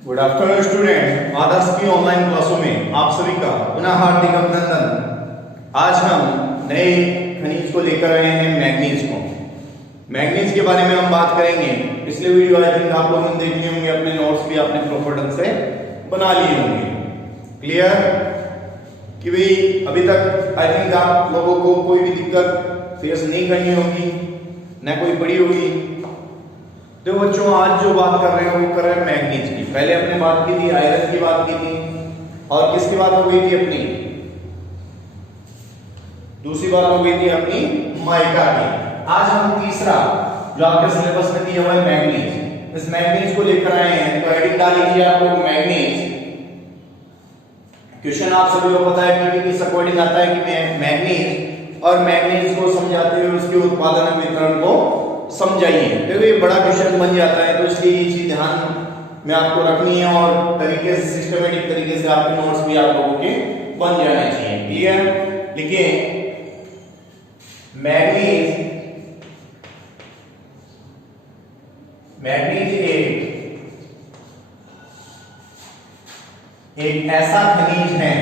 Good afternoon student, आदर्श की online क्लासों में आप सभी का पुनः हार्दिक अभिनंदन। आज हम नए खनिज को लेकर आए हैं, मैग्नीज को। मैग्नीज के बारे में हम बात करेंगे। पिछले वीडियो आई थिंक आप लोगों ने देख लिए होंगे, अपने नोट्स भी आपने प्रॉपर ढंग से बना लिए होंगे। क्लियर कि भाई अभी तक आई थिंक आप लोगों को कोई भी दिक्कत फेस नहीं करनी होगी, न कोई बड़ी होगी। तो बच्चों आज जो बात कर रहे हैं वो कर रहे हैं मैग्नीज की। पहले अपने बात की थी आयरन की बात की थी, और किसकी बात हो गई थी अपनी, दूसरी बात हो गई थी अपनी माइका की। आज हम तीसरा जो आपके सिलेबस में दिया हुआ है मैग्नीज, इस मैग्नीज को लेकर आए हैं। तो हेडिंग डाल लीजिए आप लोग मैग्नीज। क्वेश्चन आप सभी को पता है कि किस अकॉर्डिंग आता है कि मैग्नीज, और मैग्नीज को समझाते हुए उसके उत्पादन और वितरण को समझाइए। देखो ये बड़ा क्वेश्चन बन जाता है, तो इसलिए ये चीज ध्यान में आपको रखनी है और तरीके से सिस्टमेटिक तरीके से आपके नोट्स भी आप लोगों के बन जाने चाहिए। क्लियर? लिखिए मैग्नीज, मैग्नीज एक ऐसा खनिज है,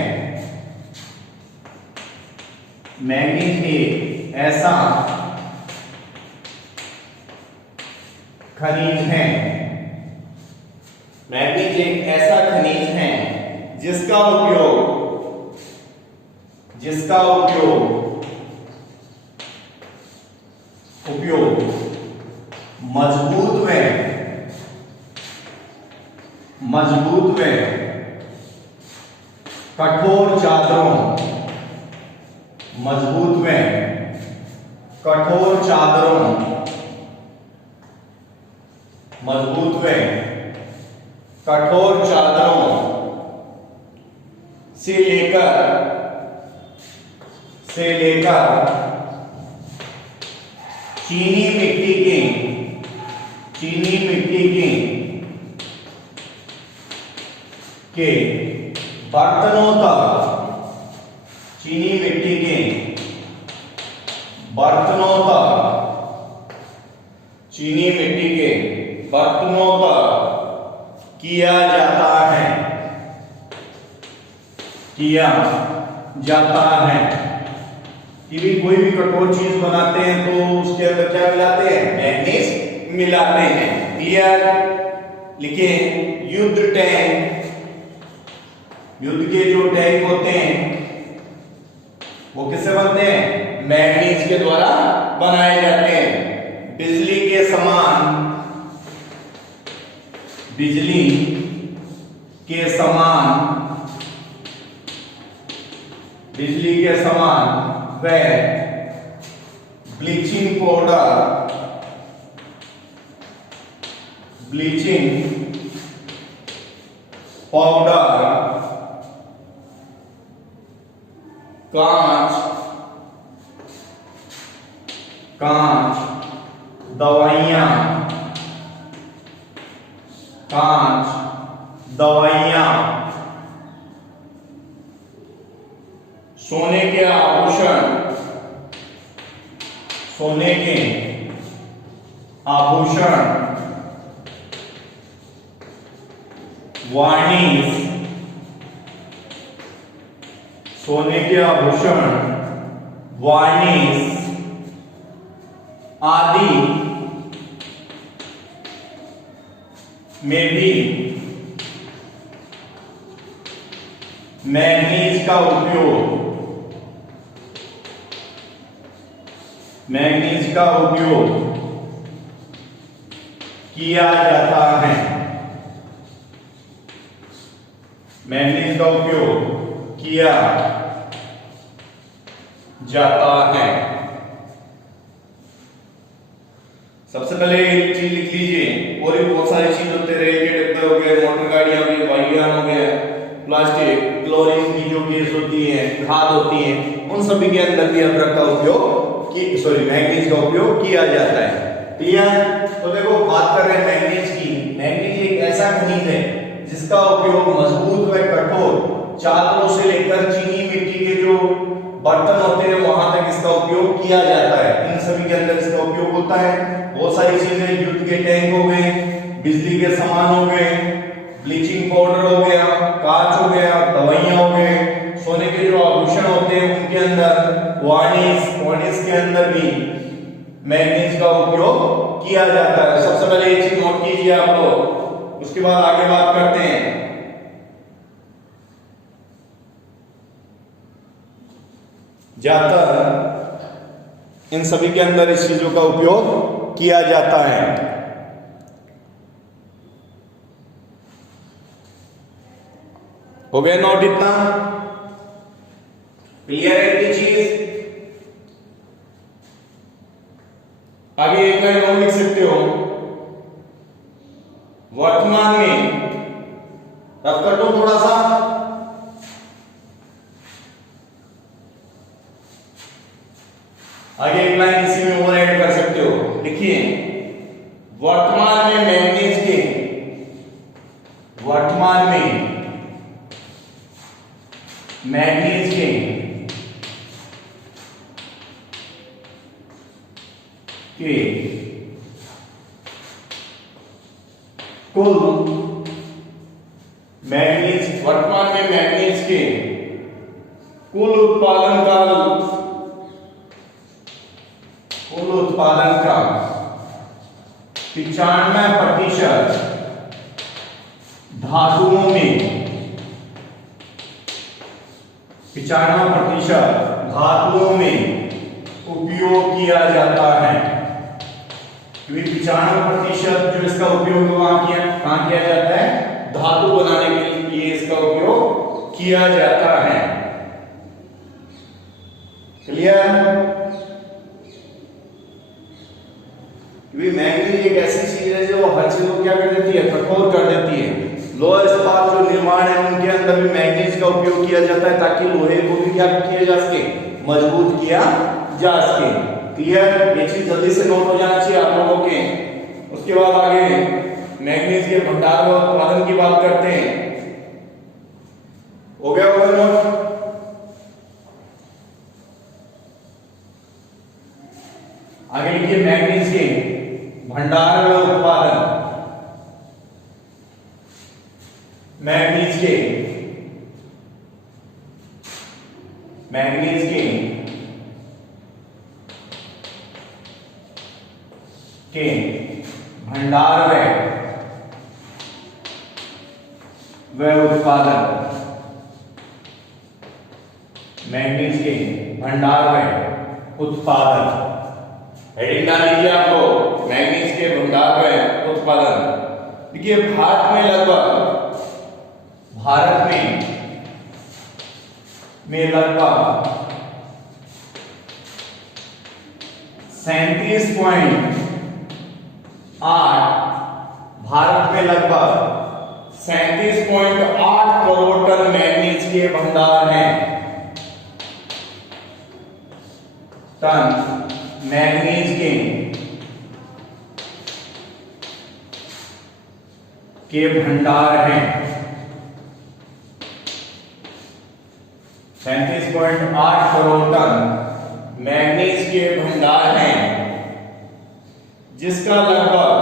मैग्नीज एक ऐसा खनिज है, मैग्नीज एक ऐसा खनिज है जिसका उपयोग मजबूत व कठोर चादरों, मजबूत व कठोर चादरों, मजबूत व कठोर चादरों से लेकर चीनी मिट्टी के बर्तनों तक, चीनी मिट्टी के बर्तनों तक, चीनी मिट्टी के बर्तनों तक किया जाता है, किया जाता है। कि भी कोई भी कठोर चीज बनाते हैं तो उसके अंदर क्या मिलाते हैं, मैग्नीज मिलाते हैं। क्लियर? लिखिए युद्ध टैंक, युद्ध के जो टैंक होते हैं वो किससे बनते हैं, मैग्नीज के द्वारा बनाए जाते हैं। बिजली के समान व ब्लीचिंग पाउडर, कांच दवाइयां, सोने के आभूषण, वार्निश, सोने के आभूषण, वार्निश आदि में भी मैग्नीज का उपयोग किया जाता है, मैग्नीज का उपयोग किया जाता है। सबसे पहले एक चीज लिख लीजिए, और भी बहुत सारी चीज होते हैं, रेल के डब्बे हो गए, मोटर गाड़ियां हो गई, वायुयान हो गए, प्लास्टिक, क्लोरीन की जो गैस होती है, खाद होती है, उन सभी के अंदर भी अदरक का उपयोग मैग्नीज का उपयोग किया जाता है। क्लियर? तो देखो बात कर रहे हैं मैग्नीज की। मैग्नीज एक ऐसा खनिज है जिसका उपयोग मजबूत व कठोर चादरों से लेकर चीनी मिट्टी के जो बर्तन होते हैं वहां तक इसका उपयोग किया जाता है। इन सभी के अंदर इसका उपयोग होता है। बहुत सारी चीजें, युद्ध के टैंक हो गए, बिजली के सामान हो गए, ब्लीचिंग पाउडर हो गया, कांच हो गया, दवाइयां हो गए, सोने के जो आभूषण होते हैं उनके अंदर वार्निश के अंदर भी मैग्नीज का उपयोग किया जाता है। सबसे पहले ये चीज नोट कीजिए आप लोग, उसके बाद आगे बात करते हैं। ज्यादातर इन सभी के अंदर इस चीजों का उपयोग किया जाता है। हो गया नोट इतना? क्लियर है ये चीज? आगे एक लाइन और लिख सकते हो, वर्तमान में, रफ कर दो थोड़ा सा, आगे एक लाइन इसी में और ऐड कर सकते हो। लिखिए, वर्तमान में मैग्नीज के, वर्तमान में मैग्नीज के कुल मैग्नीज, वर्तमान में मैग्नीज के कुल उत्पादन का 95% धातुओं में, 95% धातुओं में उपयोग किया जाता है। क्योंकि 95% जो इसका उपयोग कहां किया जाता है? धातु बनाने के लिए इसका उपयोग किया जाता है। क्लियर? क्योंकि मैग्नीज एक ऐसी चीज है जो हर चीज को क्या कर देती है? कठोर कर देती है। लोहा इस्पात जो निर्माण है उनके अंदर भी मैग्नीज का उपयोग किया जाता है ताकि लोहे को भी क्या किया जा सके? मजबूत किया जा सके। क्लियर? ये चीज जल्दी से नोट हो जाना चाहिए आप लोगों के। उसके बाद आगे मैग्नीज के भंडार और उत्पादन की बात करते हैं। हो गया होगा नोट? आगे लिखिए, मैग्नीज के भंडार और उत्पादन, मैग्नीज के भंडार व उत्पादन, मैग्नीज के भंडार व उत्पादन। हेडिंग डाल लीजिए आपको, मैग्नीज के भंडार व उत्पादन। देखिए, भारत में 37.8 करोड़ टन मैग्नीज के भंडार हैं। टन मैग्नीज के भंडार हैं। 37.8 करोड़ टन मैग्नीज के भंडार हैं, जिसका लगभग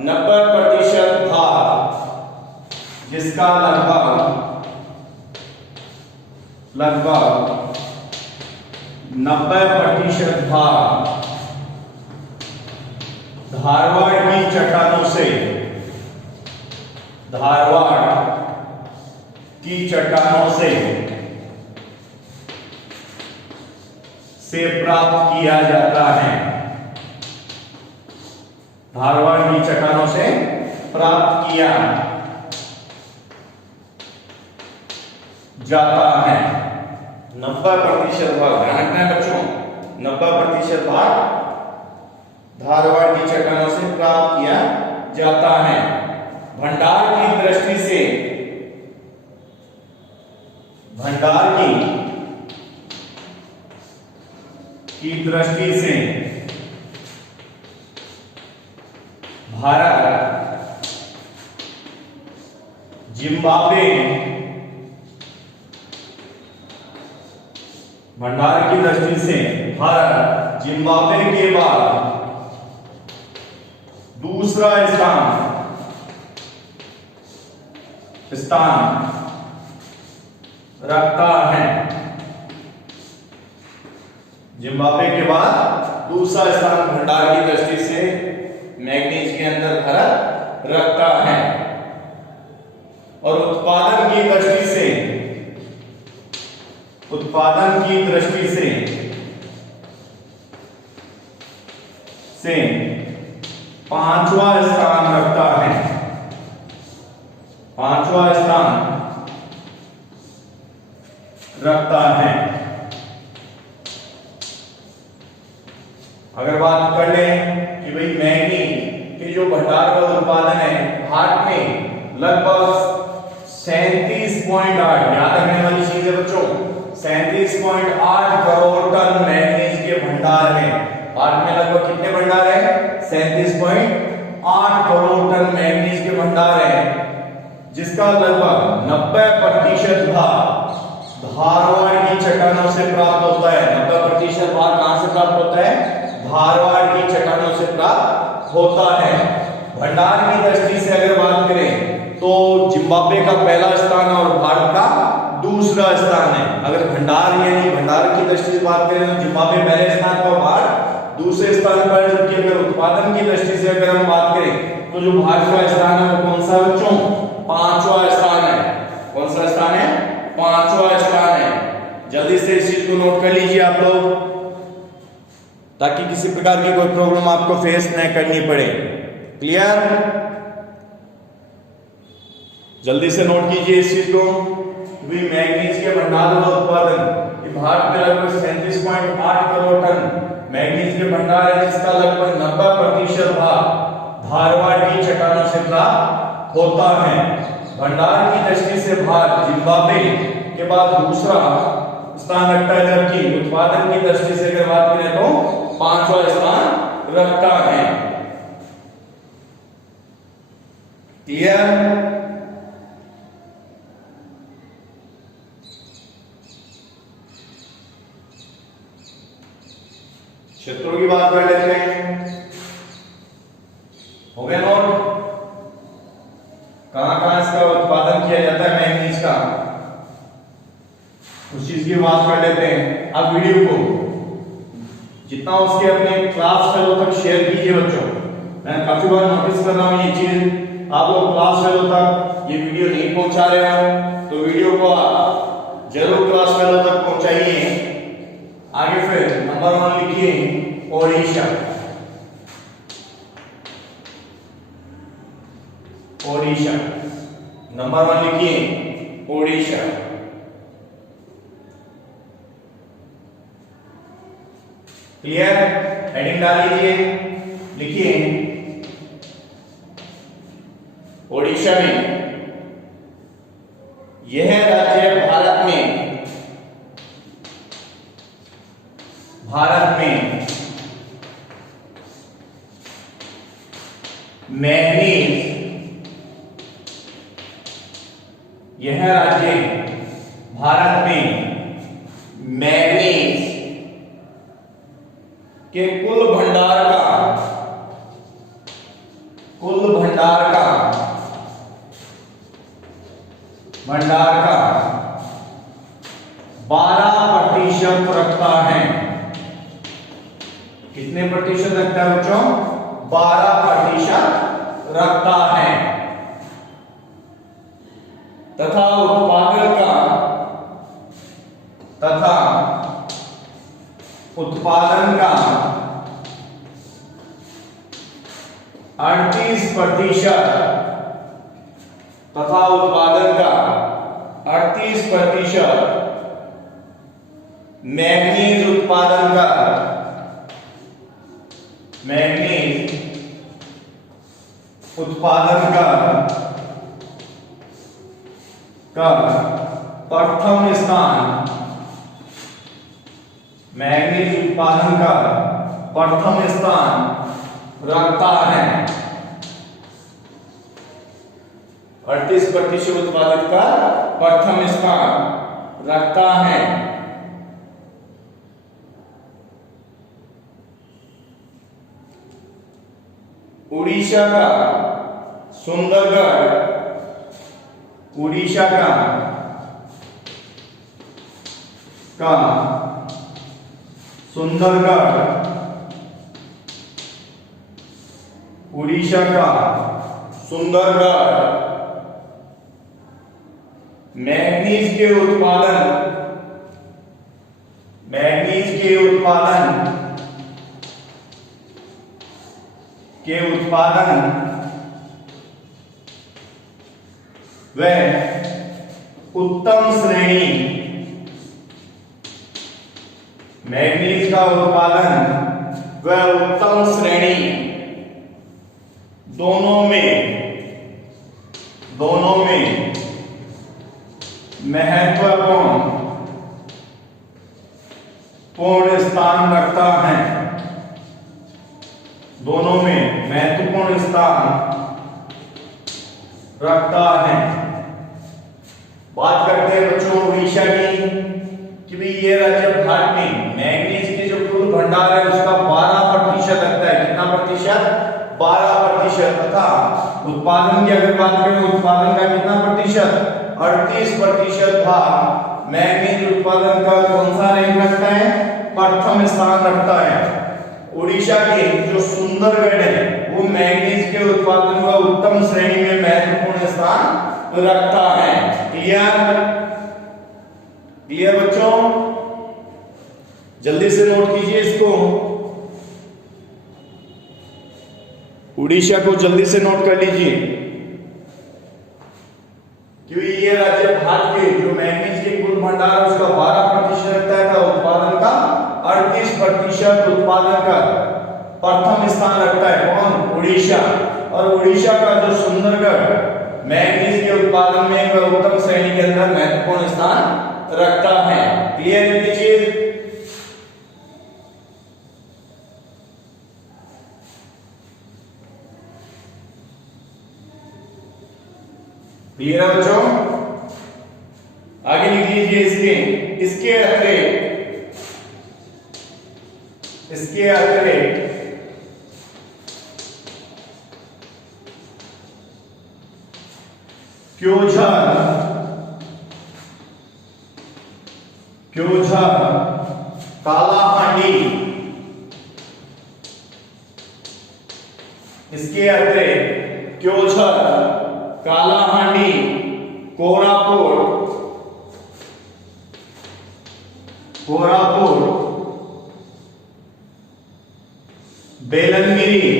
90% भाग, जिसका लगभग 90% भाग धारवाड़ की चट्टानों से, धारवाड़ की चट्टानों से प्राप्त किया जाता है। धारवाड़ की चट्टानों से प्राप्त किया जाता है। 90% भाग, ध्यान रखना है बच्चों, 90% भाग धारवाड़ की चट्टानों से प्राप्त किया जाता है। भंडार की दृष्टि से, भंडार की दृष्टि से भारत जिम्बाब्वे, भंडार की दृष्टि से भारत जिम्बाब्वे के दूसरा स्थान स्थान रखता है। जिम्बाब्वे के बाद दूसरा स्थान भंडार की दृष्टि से मैग्नीज के अंदर भारत रखता है। और उत्पादन की दृष्टि से पांचवा स्थान रखता है। पांचवा स्थान रखता है। अगर बात कर लें कि भाई मैग्नीज के जो भंडार का उत्पादन है भारत में लगभग 37.8, याद रखने वाली चीज है बच्चों, 37.8 करोड़ टन मैग्नीज के भंडार है। भारत में लगभग कितने भंडार है? 37.8 करोड़ टन मैग्नीज के भंडार है, जिसका लगभग 90% भाग धारवाड़ की चट्टानों से प्राप्त होता है। 90% भाग कहां से प्राप्त होता है? धारवाड़ की चट्टानों से प्राप्त होता है। भंडार की दृष्टि से अगर बात करें तो जिम्बाब्वे का पहला स्थान और भारत का दूसरा स्थान है। अगर भंडार यानी भंडार की दृष्टि से बात करें तो जिम्बाब्वे पहले स्थान पर, भारत दूसरे स्थान पर। जबकि अगर उत्पादन की दृष्टि से अगर हम बात करें तो जो भारत का स्थान है वो कौन सा बच्चों? पांचवा स्थान है। कौन सा स्थान है? पांचवा स्थान है। जल्दी से इस चीज को नोट कर लीजिए आप लोग, ताकि किसी प्रकार की कोई प्रॉब्लम आपको फेस न करनी पड़े। क्लियर? जल्दी से नोट कीजिए इस चीज को। मैग्नीज के भंडार और उत्पादन भारत में लगभग 37.8 करोड़ टन मैग्नीज के भंडार है, जिसका लगभग 90% भाग धारवाड़ की चट्टानों से प्राप्त होता है। भंडार की दृष्टि से भारत जिम्बाब्वे के बाद दूसरा स्थान रखता है, जबकि उत्पादन की दृष्टि से अगर बात करें तो पांचवा स्थान रखता है। क्लियर? क्षेत्रों की बात कर लेते हैं। हो गया नोट? कहां कहां इसका उत्पादन किया जाता है मैग्नीज का, उस चीज की बात कर लेते हैं। आप वीडियो को जितना उसके अपने क्लास फेलो तक शेयर कीजिए बच्चों। मैं काफी बार नोटिस कर रहा हूं ये चीज, आप लोग क्लास फेलो तक ये वीडियो नहीं पहुंचा रहे हो, तो वीडियो को आप जरूर क्लास फेलो तक पहुंचाइए। आगे फिर नंबर 1 लिखिए ओडिशा। ओडिशा नंबर 1 लिखिए ओडिशा। क्लियर? हेडिंग डाल लीजिए, लिखिए ओडिशा में यह राज्य भारत में मैग्नीज, यह राज्य भारत में मैग्नीज के कुल भंडार का 12% रखता है। कितने प्रतिशत रखता है बच्चों? 12% रखता है। तथा उत्पादन का 38% मैग्नीज उत्पादन का प्रथम स्थान, मैग्नीज उत्पादन का प्रथम स्थान रखता है। 38% उत्पादन का प्रथम स्थान रखता है। उड़ीसा का सुंदरगढ़ उड़ीसा का सुंदरगढ़, उड़ीसा का सुंदरगढ़ मैग्नीज के उत्पादन व उत्तम श्रेणी, मैग्नीज का उत्पादन व उत्तम श्रेणी दोनों में महत्वपूर्ण स्थान रखता है, दोनों में महत्वपूर्ण स्थान रखता है। बात करते हैं बच्चों उड़ीसा की कि भी ये राज्य भारत में मैग्नीज के जो कुल भंडार है उसका 12% लगता है। कितना प्रतिशत? 12%। तथा उत्पादन की अगर बात करें उत्पादन का कितना प्रतिशत? 38% भाग मैग्नीज उत्पादन का कौन सा रैंक रखता है? प्रथम स्थान रखता है। उड़ीसा के जो सुंदरगढ़ है वो मैग्नीज के उत्पादन का उत्तम श्रेणी में महत्वपूर्ण स्थान रखता है। क्लियर बच्चों? जल्दी से नोट कीजिए इसको, उड़ीसा को जल्दी से नोट कर लीजिए क्योंकि ये राज्य भारत के जो मैग्नीज के कुल भंडार है उसका 12% रखता है, उत्पादन का 38% उत्पादन का प्रथम स्थान रखता है। कौन? उड़ीसा। और उड़ीसा का जो सुंदरगढ़ मैग्नीज के उत्पादन में वह उत्तम श्रेणी के अंदर महत्वपूर्ण स्थान रखता है। क्लियर है ये चीज? क्लियर है बच्चों? आगे लिख लीजिए इसके अतिरिक्त क्योंझर, कालाहांडी, इसके अतिरिक्त क्योंझर, कालाहांडी, कोरापुट, बेलनगिरी,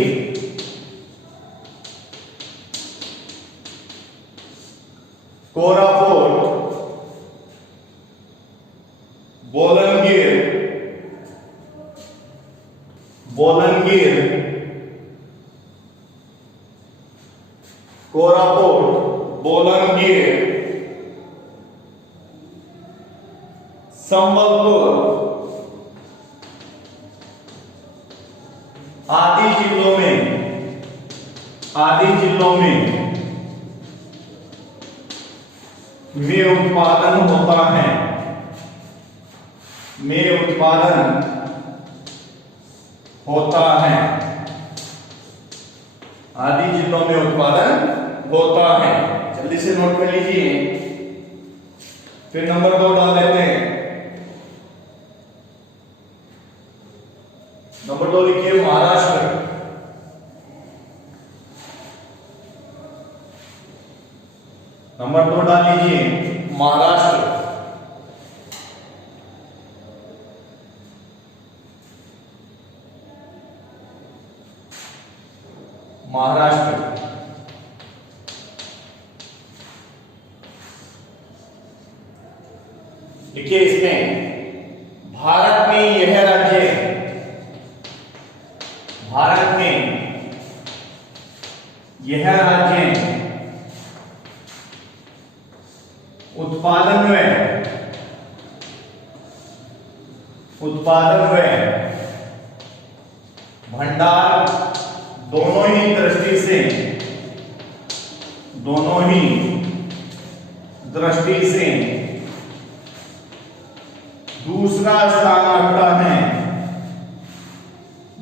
कोरापुट, बोलनगिर, कोरापुट, बोलनगिर, संबलपुर आदि जिलों में उत्पादन होता है, आदि जिलों में उत्पादन होता है। जल्दी से नोट कर लीजिए, फिर नंबर 2 डाल देते हैं। नंबर 2 लिखिए महाराष्ट्र। नंबर 2 डाल लीजिए महाराष्ट्र। देखिए इसमें भारत में यह राज्य उत्पादन व भंडार दोनों ही दृष्टि से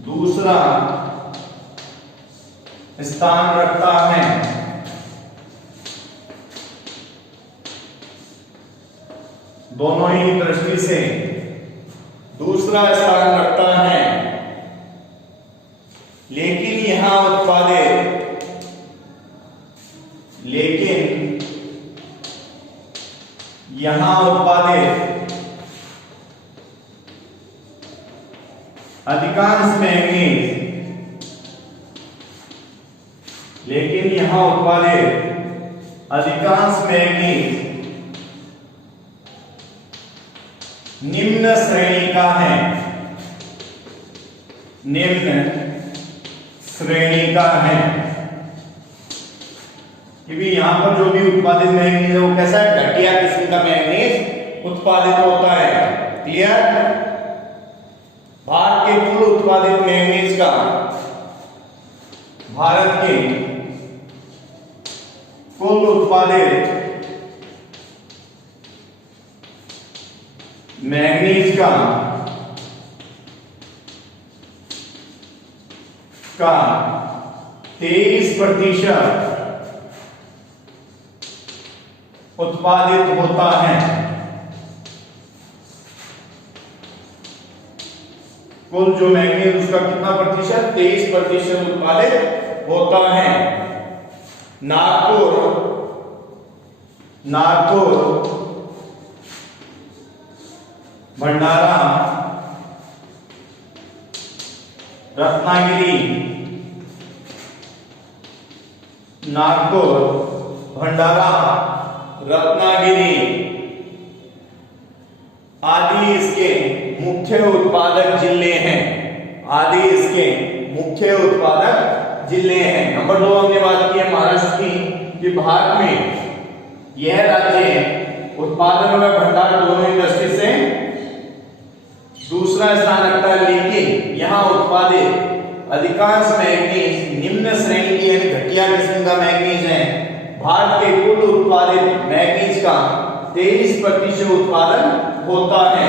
दूसरा स्थान रखता है, दोनों ही दृष्टि से दूसरा स्थान रखता है, लेकिन यहां उत्पादित अधिकांश मैंगनीज निम्न श्रेणी का है, क्योंकि यहां पर जो भी उत्पादित मैंगनीज है वो कैसा है, घटिया किस्म का मैंगनीज उत्पादित होता है। क्लियर? भारत के कुल उत्पादित मैंगनीज का का 23% उत्पादित होता है। कुल जो मैंगनीज उसका कितना प्रतिशत? 23% उत्पादित होता है। नागपुर, भंडारा, रत्नागिरी आदि इसके मुख्य उत्पादक जिले हैं। नंबर 2 हमने बात की है महाराष्ट्र की, कि भारत में यह राज्य उत्पादन में भंडार दोनों ही दृष्टि से दूसरा स्थान रखता है, लेकिन यहां उत्पादित अधिकांश मैंगनीज निम्न श्रेणी की यानी घटिया किस्म का मैंगनीज है। भारत के कुल उत्पादित मैंगनीज का 23% उत्पादन होता है।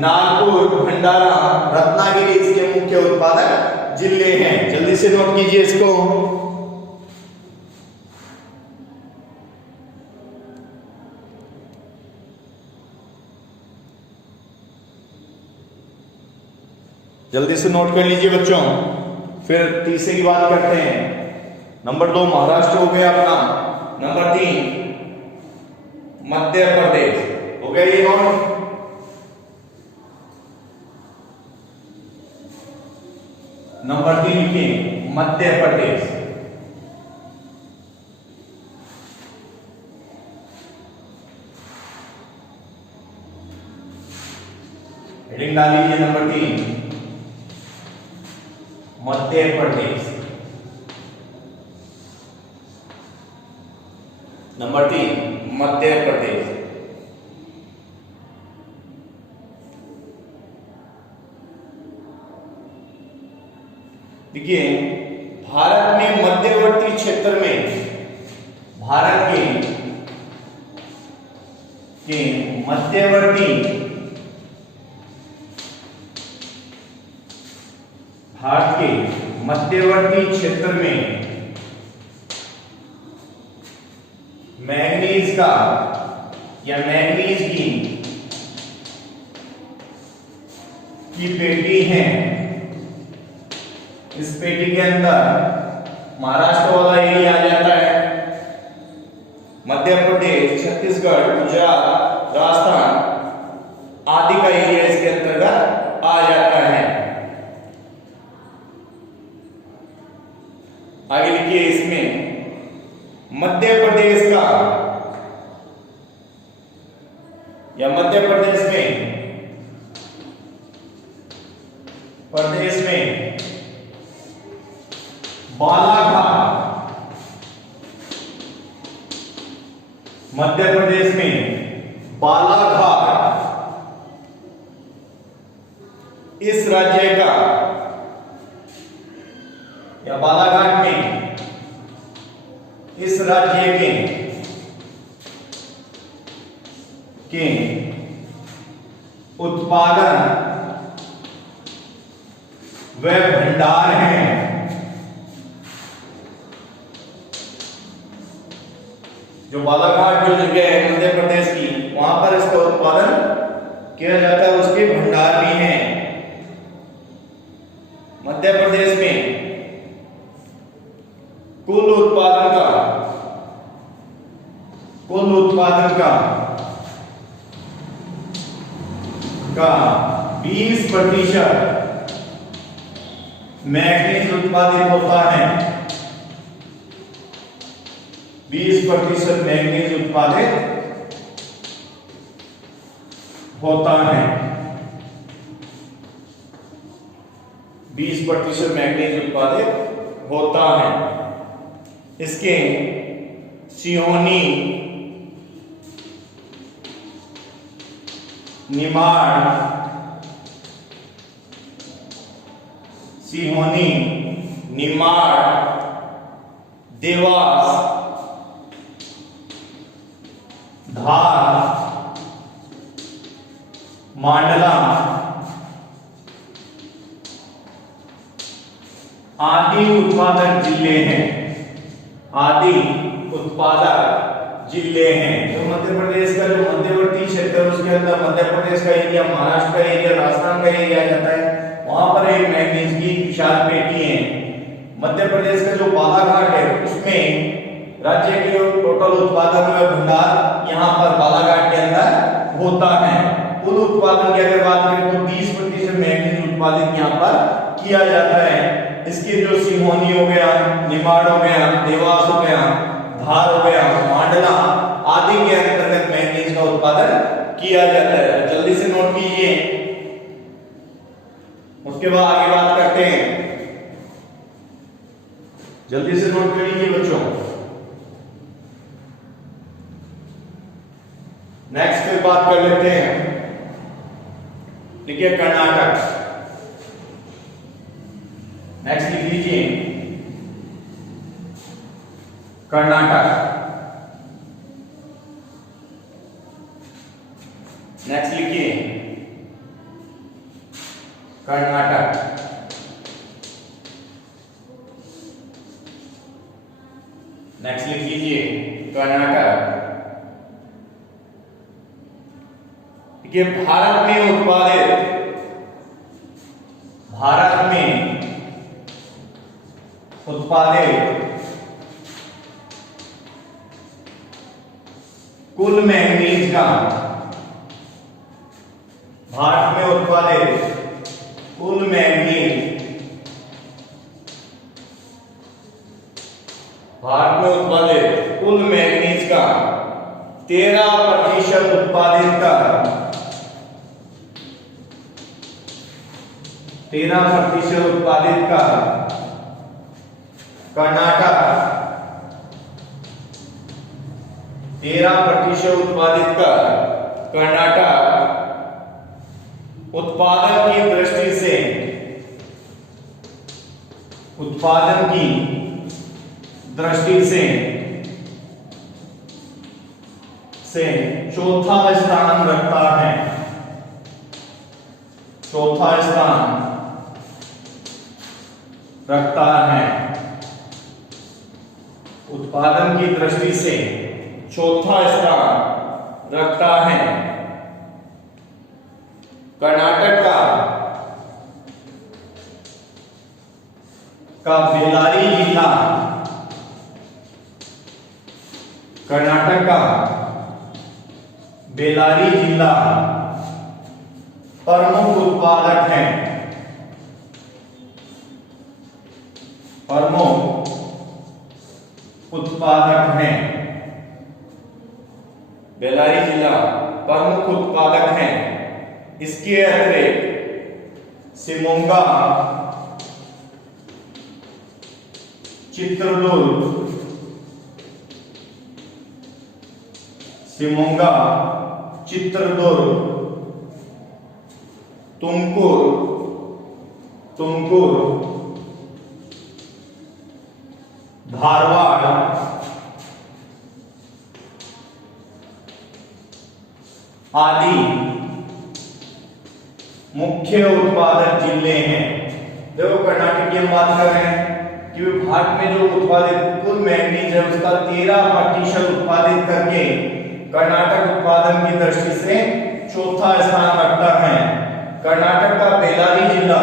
नागपुर, भंडारा, रत्नागिरी इसके मुख्य उत्पादक जिले हैं। जल्दी से नोट कीजिए इसको। जल्दी से नोट कर लीजिए बच्चों, फिर तीसरे की बात करते हैं। नंबर 2 महाराष्ट्र हो गया अपना, नंबर 3 मध्य प्रदेश हो गया। ये नोट नंबर 3 लिखिए, मध्य प्रदेश। हेडिंग डाल लीजिए नंबर 3 मध्य प्रदेश। नंबर 3 मध्य प्रदेश। देखिए, भारत में मध्यवर्ती क्षेत्र में भारत के मध्यवर्ती क्षेत्र में मैंगनीज का या मैंगनीज की पेटी है। इस पेटी के अंदर महाराष्ट्र वाला एरिया आ जाता है, मध्य प्रदेश, छत्तीसगढ़, गुजरात, राजस्थान आदि का एरिया इसके अंतर्गत आ जाता है। आगे लिखिए, इसमें मध्य प्रदेश का या मध्य प्रदेश में बालाघाट, मध्य प्रदेश में बालाघाट इस राज्य का या बालाघाट में इस राज्य के उत्पादन व भंडार हैं। जो बालाघाट जो जगह है मध्य प्रदेश की, वहां पर इसका उत्पादन किया जाता है, उसके भंडार भी हैं। मध्य प्रदेश में कुल उत्पादन का 20% मैग्नीज उत्पादित होता है। 20% मैग्नीज उत्पादित होता है। 20% मैग्नीज उत्पादित होता है। इसके सिहोनी, निमाड़, देवास, धार, मांडला आदि उत्पादक जिले हैं। तो मध्य प्रदेश का जो मध्यवर्ती क्षेत्र है उसके अंदर मध्य प्रदेश का एरिया, महाराष्ट्र का एरिया, राजस्थान का एरिया आ जाता है। वहां पर एक मैग्नीज की विशाल पेटी है। मध्य प्रदेश का जो बालाघाट है उसमें राज्य के टोटल उत्पादन का भंडार यहाँ पर बालाघाट के अंदर होता है। कुल उत्पादन की अगर बात करें तो 20% मैग्नीज उत्पादित यहाँ पर किया जाता है। इसके जो सिहोनी हो गया, निमाड़ हो गया, देवास हो गया, धार हो गया, मांडला आदि के अंतर्गत मैग्नीज का उत्पादन किया जाता है। जल्दी से नोट कीजिए, उसके बाद आगे बात करते हैं। जल्दी से नोट कर लीजिए बच्चों। नेक्स्ट फिर बात कर लेते हैं। देखिए कर्नाटक, नेक्स्ट लिख लीजिए कर्नाटक। नेक्स्ट लिखिए कर्नाटक। नेक्स्ट लिख लीजिए कर्नाटक। ये भारत में उत्पादित कुल मैग्नीज का, भारत में उत्पादित कुल मैग्नीज, भारत में उत्पादित कुल मैग्नीज का 13% उत्पादित कर 13% उत्पादित का कर्नाटक, 13% उत्पादित का कर्नाटक उत्पादन की दृष्टि से चौथा स्थान रखता है। चौथा स्थान रखता है। उत्पादन की दृष्टि से चौथा स्थान रखता है। कर्नाटक का बेल्लारी जिला, कर्नाटक का बेल्लारी जिला प्रमुख उत्पादक है। प्रमुख उत्पादक है। बेल्लारी जिला प्रमुख उत्पादक है। इसके अतिरिक्त शिमोगा, चित्रदुर्ग, तुमकुर, धारवाड़ आदि मुख्य उत्पादक जिले हैं। देखो कर्नाटक की हम बात कर रहे हैं कि भारत में जो उत्पादित कुल मैग्नीज है उसका 13% उत्पादित करके कर्नाटक उत्पादन की दृष्टि से चौथा स्थान रखता है। कर्नाटक का बेल्लारी जिला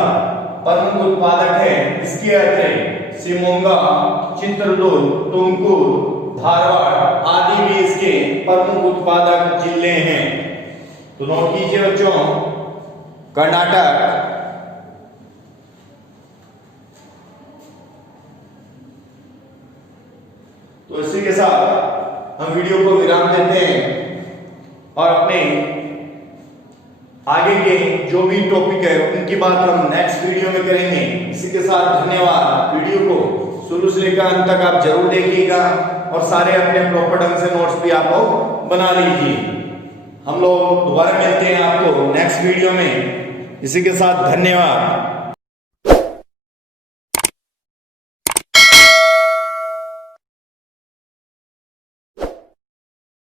प्रमुख उत्पादक है। इसके अतिरिक्त शिवमोगा, चित्रदुर्ग, तुमकुर, धारवाड़ आदि भी इसके प्रमुख उत्पादक जिले हैं। तो नोट कीजिए बच्चों, कर्नाटक तो इसी के साथ हम वीडियो को विराम देते हैं और अपने आगे के जो भी टॉपिक है उनकी बात हम नेक्स्ट वीडियो में करेंगे। इसी के साथ धन्यवाद। वीडियो को शुरू से लेकर अंत तक आप जरूर देखिएगा और सारे अपने प्रॉपर ढंग से नोट्स भी आप लोग बना लीजिए। हम लोग दोबारा मिलते हैं आपको नेक्स्ट वीडियो में। इसी के साथ धन्यवाद।